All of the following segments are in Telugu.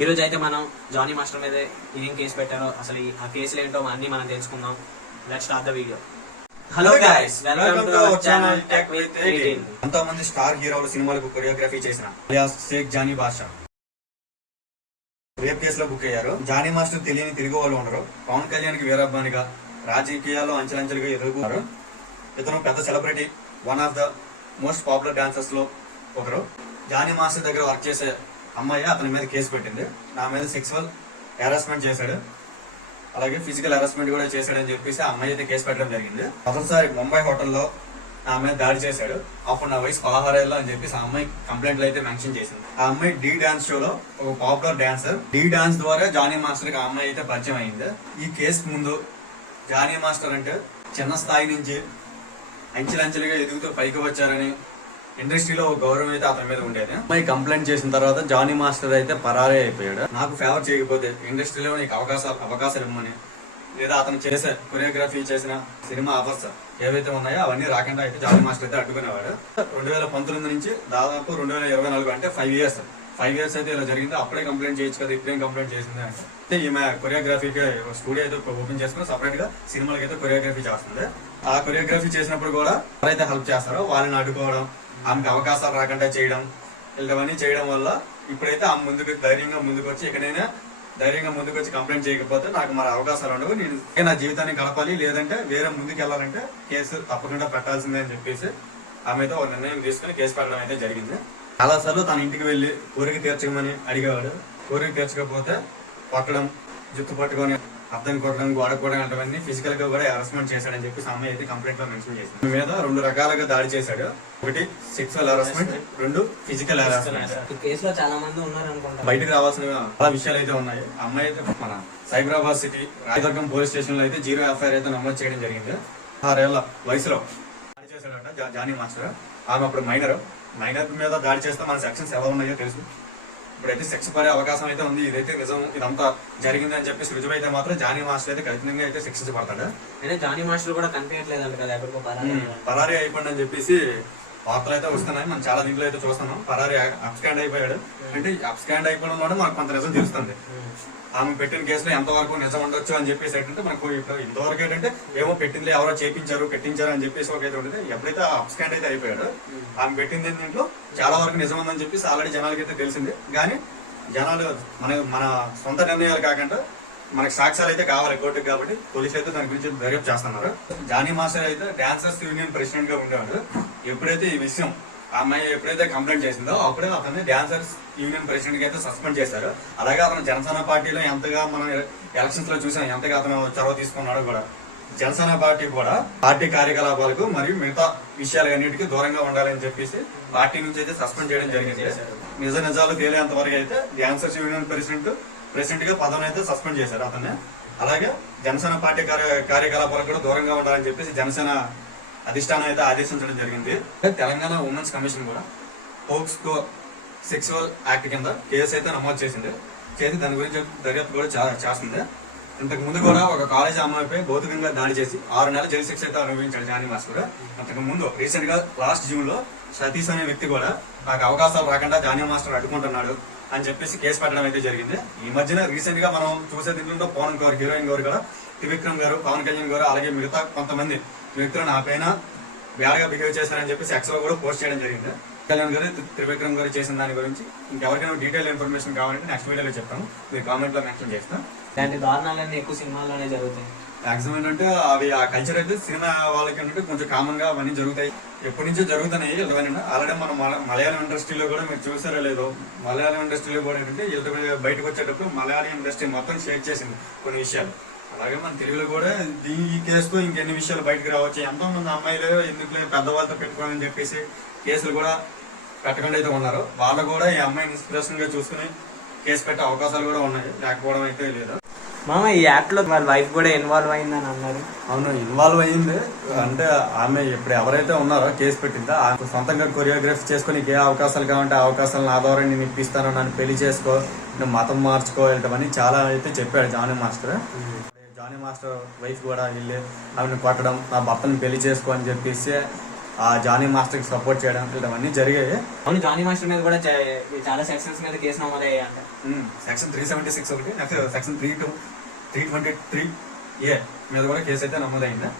ఈ రోజు అయితే మనం జానీ మాస్టర్ మీద ఏం కేసు పెట్టారో అసలు ఆ కేసులు ఏంటో అన్ని మనం తెలుసుకుందాం. Let's start the video. Hello guys, welcome to our channel tech with 18. ఎంతమంది స్టార్ హీరోలు సినిమాలకు కొరియోగ్రఫీ చేసిన అలియాస్ షేక్ జానీ బాషా రేప్ కేసులో బుక్ అయ్యారు. జానీ మాస్టర్ తెలియని తిరిగి వాళ్ళు ఉండరు. పవన్ కళ్యాణ్ కి వీరాభిమానిగా రాజకీయాల్లో అంచెలంచెలుగా ఎదుర్కొన్నారు. ఇతను పెద్ద celebrity, one of the most popular dancers లో ఒకరు. జానీ మాస్టర్ దగ్గర వర్క్ చేసే అమ్మాయి అతని మీద కేసు పెట్టింది. నా మీద సెక్సువల్ హెరాస్మెంట్ చేశాడు, అలాగే ఫిజికల్ హెరాస్మెంట్ కూడా చేశాడని చెప్పేసి ఆ అమ్మాయి అయితే కేసు పెట్టడం జరిగింది. మొదటిసారి ముంబై హోటల్లో నా మీద దాడి చేశాడు. అప్పుడు నా వయసు 16 ఏళ్ళు అని చెప్పేసి ఆ అమ్మాయి కంప్లైంట్ అయితే మెన్షన్ చేసింది. ఆ అమ్మాయి డి డాన్స్ షోలో ఒక పాపులర్ డాన్సర్. డి డాన్స్ ద్వారా జానీ మాస్టర్ కి ఆ అమ్మాయి అయితే పరిచయం అయింది. ఈ కేసుకు ముందు జానీ మాస్టర్ అంటే చిన్న స్థాయి నుంచి అంచెలంచెలుగా ఎదుగుతూ పైకి వచ్చారని ఇండస్ట్రీలో ఒక గౌరవం అయితే అతని మీద ఉండేది. అమ్మాయి కంప్లైంట్ చేసిన తర్వాత జానీ మాస్టర్ అయితే పరారే అయిపోయాడు. నాకు ఫేవర్ చేయకపోతే ఇండస్ట్రీలో నీకు అవకాశాలు ఇవ్వమని, లేదా అతను చేసే కొరియోగ్రఫీ చేసిన సినిమా ఆఫర్స్ ఏవైతే ఉన్నాయో అవన్నీ రాకుండా అయితే జానీ మాస్టర్ అయితే అడ్డుకునేవాడు. 2019 నుంచి దాదాపు 2024 అంటే 5 ఇయర్స్ అయితే ఇలా జరిగింది. అప్పుడే కంప్లైంట్ చేయొచ్చు కదా, ఇప్పుడేం కంప్లైంట్ చేసింది అంటే ఈమె కొరియోగ్రఫీకి స్టూడియో అయితే ఓపెన్ చేసుకుని సపరేట్ గా సినిమాలకి అయితే కొరియోగ్రఫీ చేస్తుంది. ఆ కొరియోగ్రఫీ చేసినప్పుడు కూడా ఎవరైతే హెల్ప్ చేస్తారో వాళ్ళని అడ్డుకోవడం, ఆమెకు అవకాశాలు రాకుండా చేయడం, ఇలాంటివన్నీ చేయడం వల్ల ఇప్పుడైతే ఆమె ధైర్యంగా ముందుకు వచ్చి ఎక్కడైనా ధైర్యంగా ముందుకు వచ్చి కంప్లైంట్ చేయకపోతే నాకు మరి అవకాశాలు ఉండవు, నేను నా జీవితాన్ని గడపాలి, లేదంటే వేరే ముందుకు వెళ్ళాలంటే కేసు తప్పకుండా పెట్టాల్సిందే అని చెప్పేసి ఆమెతో ఒక నిర్ణయం తీసుకుని కేసు పెట్టడం అయితే జరిగింది. చాలా సార్లు తన ఇంటికి వెళ్లి కోరిక తీర్చమని అడిగేవాడు. కోరిక తీర్చకపోతే కొట్టడం, జుట్టు పట్టుకొని అర్థం కొట్టడం, గోడ కొట్టడం అటువంటి ఫిజికల్ గా కూడా హెరాస్మెంట్ చేశాడని చెప్పి అమ్మాయి అయితే కంప్లైంట్ లో మెన్షన్ చేసింది. మీ మీద 2 రకాలుగా దాడి చేశాడు. ఒకటి సెక్సువల్ హెరాస్మెంట్, 2 ఫిజికల్ హెరాస్మెంట్. కేసులో చాలా మంది ఉన్నారు అనుకుంటా. బయటకు రావాల్సిన చాలా విషయాలు అయితే ఉన్నాయి. అమ్మాయి అయితే మన Cyberabad city Rayadurgam police station లో అయితే 0 ఎఫ్ఐఆర్ అయితే నమోదు చేయడం జరిగింది. 6 ఏళ్ల వయసులో దాడి చేశాడట జానీ మాస్టర్. ఆమె అప్పుడు మైనర్ మీద దాడి చేస్తే మన సెక్షన్స్ ఎలా ఉన్నాయో తెలుసు. ఇప్పుడైతే శిక్ష పడే అవకాశం అయితే ఉంది. ఇదైతే నిజం, ఇదంతా జరిగింది అని చెప్పేసి రుజువు అయితే మాత్రం జానీ మాస్టర్ అయితే ఖచ్చితంగా అయితే శిక్షించబడతాడు. అంటే జానీ మాస్టర్ కూడా కనిపించట్లేదంట కదా, ఎక్కడికో పరారీ అయిపోయింది అని చెప్పేసి వార్తలు అయితే వస్తున్నాయి. మనం చాలా దీంట్లో అయితే చూస్తున్నాం. పరారీ అప్స్కాండ్ అయిపోయాడు అంటే అప్స్కాండ్ అయిపోవడం వల్ల మనకు కొంత నిజం తెలుస్తుంది. ఆమె పెట్టిన కేసులో ఎంతవరకు నిజం ఉండొచ్చు అని చెప్పేసి ఏంటంటే మనకు ఇంతవరకు ఏంటంటే ఏమో పెట్టింది ఎవరో పెట్టించారు అని చెప్పేసి ఒకైతే ఉంటుంది. ఎప్పుడైతే అప్స్కాండ్ అయితే అయిపోయాడు, ఆమె పెట్టింది దీంట్లో చాలా వరకు నిజం ఉందని చెప్పేసి ఆల్రెడీ జనాలకి అయితే తెలిసింది. కానీ జనాలు మన సొంత నిర్ణయాలు కాకుండా మనకి సాక్ష్యాలు అయితే కావాలి కోర్టుకు. కాబట్టి పోలీసులు అయితే దాని గురించి దర్యాప్తు చేస్తున్నారు. జానీ మాస్టర్ అయితే డాన్సర్స్ యూనియన్ ప్రెసిడెంట్ గా ఉండేవాడు. ఎప్పుడైతే ఈ విషయం ఆ అమ్మాయి ఎప్పుడైతే కంప్లైంట్ చేసిందో అప్పుడే అతన్ని డాన్సర్స్ యూనియన్ ప్రెసిడెంట్ గా అయితే సస్పెండ్ చేశారు. అలాగే అతను జనసేన పార్టీలో ఎంతగా మనం ఎలక్షన్స్ లో చూసాం, ఎంతగా అతను చొరవ తీసుకున్నాడో కూడా. జనసేన పార్టీ కూడా పార్టీ కార్యకలాపాలకు మరియు మిగతా విషయాలన్నిటికీ దూరంగా ఉండాలని చెప్పేసి పార్టీ నుంచి అయితే సస్పెండ్ చేయడం జరిగింది. నిజాలు తేలేంత వరకు అయితే డాన్సర్స్ యూనియన్ ప్రెసిడెంట్ గా పదవిని అయితే సస్పెండ్ చేశారు అతన్ని. అలాగే జనసేన పార్టీ కార్యకలాపాలకు కూడా దూరంగా ఉండాలని చెప్పేసి జనసేన అధిష్టానం అయితే ఆదేశించడం జరిగింది. తెలంగాణ ఉమెన్స్ కమిషన్ కూడా పోక్స్కో సెక్సువల్ యాక్ట్ కింద కేసు అయితే నమోదు చేసి దాని గురించి దర్యాప్తు కూడా చేస్తుంది. ఇంతకు ముందు కూడా ఒక కాలేజ్ అమ్మాయిపై భౌతికంగా దాడి చేసి 6 నెలల జైలు శిక్ష అయితే అనుభవించాడు జానీ మాస్టర్. అంతకు ముందు రీసెంట్ గా లాస్ట్ జూన్ లో సతీష్ అనే వ్యక్తి కూడా నాకు అవకాశాలు రాకుండా జానీ మాస్టర్ అడ్డుకుంటున్నాడు అని చెప్పేసి కేసు పెట్టడం అయితే జరిగింది. ఈ మధ్యన రీసెంట్ గా మనం చూసే దీంట్లో పవన్ గారు, హీరోయిన్ గారు కూడా, త్రివిక్రమ్ గారు, పవన్ కళ్యాణ్ గారు, అలాగే మిగతా కొంతమంది వ్యక్తులు నా పైన బ్యాడ్గా బిహేవ్ చేశారని చెప్పేసి ఎక్స్లో కూడా పోస్ట్ చేయడం జరిగింది. కళ్యాణ్ గారు, త్రివిక్రమ్ గారు చేసిన దాని గురించి ఇంకెవరికైనా డీటెయిల్ ఇన్ఫర్మేషన్ కావాలంటే నెక్స్ట్ వీడియోలో చెప్తాను, మీరు కామెంట్ లో మెన్షన్ చేస్తాను. ఇలాంటి దారుణాలన్నీ ఎక్కువ సినిమాల్లోనే జరుగుతాయి. మాక్సిమం ఏంటంటే అవి ఆ కల్చర్ అయితే సినిమా వాళ్ళకి ఏంటంటే కొంచెం కామన్ గా అవన్నీ జరుగుతాయి, ఎప్పటి నుంచో జరుగుతున్నాయి. ఇలాంటి ఆల్రెడీ మన మలయాళం ఇండస్ట్రీలో కూడా మీరు చూసారో లేదో, మలయాళం ఇండస్ట్రీలో కూడా ఏంటంటే బయటకు వచ్చేటప్పుడు మలయాళం ఇండస్ట్రీ మొత్తం షేర్ చేసింది కొన్ని విషయాలు. అలాగే మన తెలుగులో కూడా ఈ కేసుతో ఇంకెన్ని విషయాలు బయటకు రావచ్చు. ఎంతో మంది అమ్మాయిలు ఎందుకు పెద్దవాళ్ళతో పెట్టుకోవాలని చెప్పేసి కేసులు కూడా పెట్టకుండా అయితే ఉన్నారు. వాళ్ళు కూడా ఈ అమ్మాయిని ఇన్స్పిరేషన్ గా చూసుకుని కేసు పెట్టే అవకాశాలు కూడా ఉన్నాయి, లేకపోవడం అయితే లేదు. మామ ఈ యాక్ట్ లో వాళ్ళ వైఫ్ కూడా ఇన్వాల్వ్ అయిందని అన్నారు. అవును, ఇన్వాల్వ్ అయ్యింది. అంటే ఆమె ఇప్పుడు ఎవరైతే ఉన్నారో కేసు పెట్టిందో ఆమె సొంతంగా కొరియోగ్రఫీ చేసుకుని ఏ అవకాశాలు కావాలంటే ఆ అవకాశాలను నా ద్వారా నేను ఇప్పిస్తాను, నన్ను పెళ్లి చేసుకో, నేను మతం మార్చుకో, ఇలాంటివన్నీ చాలా అయితే చెప్పాడు Jani master. Jani master wife కూడా వెళ్ళి ఆమెను కొట్టడం, నా భర్తను పెళ్లి చేసుకో అని చెప్పేసి ఆ జానీ మాస్టర్ కి సపోర్ట్ చేయడం ఇవన్నీ జరిగాయి. అవును, జానీ మాస్టర్ మీద కూడా చాలా సెక్షన్స్ మీద కేసు నమోదయ్యాయి అంట. సెక్షన్ 376 ఒకటి, నెక్స్ట్ సెక్షన్ 323 ఏ మీద కూడా కేసు అయితే నమోదైంది.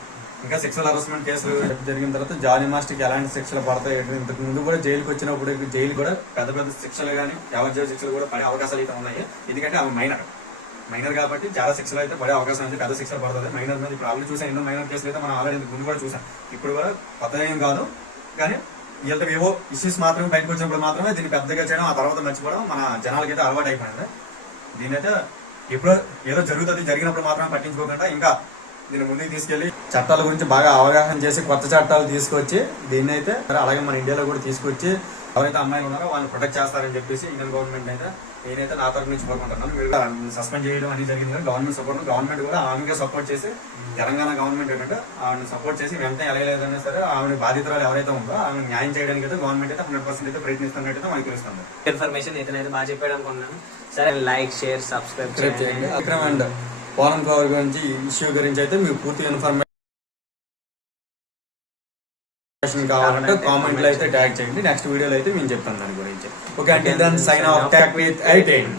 ఇంకా సెక్షువల్ హరాస్మెంట్ కేసులు జరిగిన తర్వాత జానీ మాస్టర్ కి ఎలాంటి శిక్షలు పడతాయి, ఇంతకు ముందు కూడా జైలుకి వచ్చినప్పుడు జైలు కూడా పెద్ద పెద్ద శిక్షలు కానీ యావజ్జీవ శిక్షలు కూడా పడే అవకాశాలు అయితే ఉన్నాయి. ఎందుకంటే ఆమె మైనర్ కాబట్టి చాలా శిక్షలు అయితే పడే అవకాశం అయితే పెద్ద శిక్షలు పడుతుంది మైనర్ మీద. ఇప్పుడు ఆల్రెడీ చూసాం, ఎన్నో మైనర్ కేసులు అయితే మనం ఆల్రెడీ ముందు కూడా చూసాం. ఇప్పుడు కూడా కొత్త ఏం కాదు, కానీ వీళ్ళతో ఏవో ఇష్యూస్ మాత్రమే బయటకు వచ్చినప్పుడు మాత్రమే దీన్ని పెద్దగా చేయడం, ఆ తర్వాత మర్చిపోవడం మన జనాలకి అయితే అలవాటు అయిపోయింది. దీనైతే ఇప్పుడు ఏదో జరిగినప్పుడు మాత్రమే పట్టించుకోకుండా ఇంకా దీని ముందుకు తీసుకెళ్లి చట్టాల గురించి బాగా అవగాహన చేసి కొత్త చట్టాలు తీసుకొచ్చి దీన్ని అయితే అలాగే మన ఇండియాలో కూడా తీసుకొచ్చి ఎవరైతే అమ్మాయిలు ఉన్నారో వాళ్ళని ప్రొటెక్ట్ చేస్తారని చెప్పేసి ఇండియన్ గవర్నమెంట్ అయితే నేనైతే నా తరఫు నుంచి కోరుకుంటున్నాను. మీరు సస్పెండ్ చేయడం అనేది జరిగింది కానీ గవర్నమెంట్ కూడా ఆమెగా సపోర్ట్ చేసి, తెలంగాణ గవర్నమెంట్ ఏంటంటే ఆమెను సపోర్ట్ చేసి వెంటనే ఎలాగలేదన్నా సరే ఆమె బాధితురాలు ఎవరైతే ఉందో ఆమె న్యాయం చేయడానికి అయితే గవర్నమెంట్ అయితే 100% అయితే ప్రయత్నిస్తున్నట్టు మనకి తెలుస్తుంది. ఇన్ఫర్మేషన్ ఇతనైతే బాగా చెప్పాడు అనుకుంటున్నాను. సరే, లైక్, షేర్, సబ్స్క్రైబ్ చేయండి. అక్రమ్ అండ్ పోలం కవర్ గురించి ఇష్యూ గురించి అయితే మీకు పూర్తి ఇన్ఫర్మేషన్ కావాలంటే కామెంట్ లో అయితే ట్యాగ్ చేయండి. నెక్స్ట్ వీడియోలో అయితే మేము చెప్తాను దాని గురించి. ఓకే, అంటే దాన్ని సైన్ ఆఫ్ ట్యాగ్ విత్ 18.